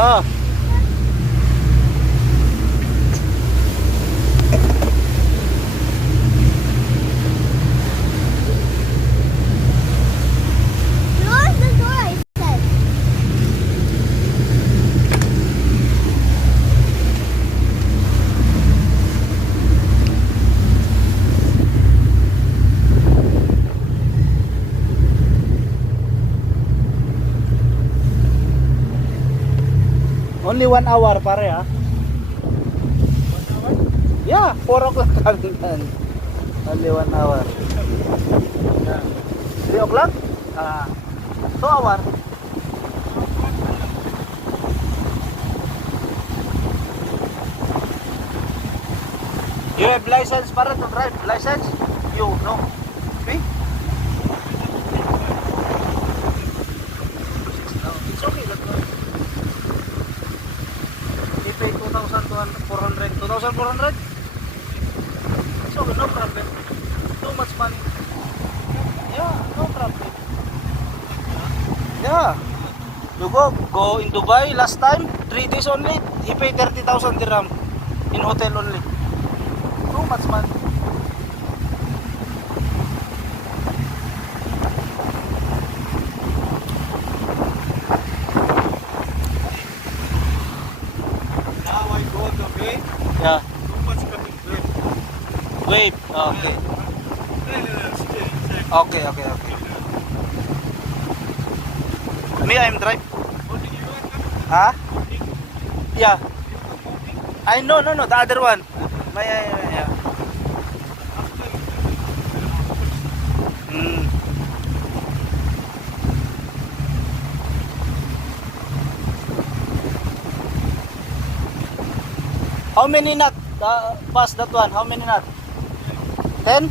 Oh. Close the door, I said. Only 1 hour pare ha. 1 hour? Yeah, 4 o'clock kami yan. Only 1 hour. Yeah. 3 o'clock? 2 hour. You have license para to drive? License? You no? Me? No, it's okay. Let's go. You pay 2,400. 2,400? It's okay, no problem. Too much money. Yeah, no problem. Yeah. You go in Dubai last time, 3 days only. He paid 30,000 dirham in hotel only. Too much money. Now I go the way, Yeah. too much coming wave. Wave. Okay. Stay inside. Okay. Me, I'm drive. What do you want? Huh? Yeah. I know, no, the other one. My, yeah. Mm. How many knot? Past that one, how many knot? 10?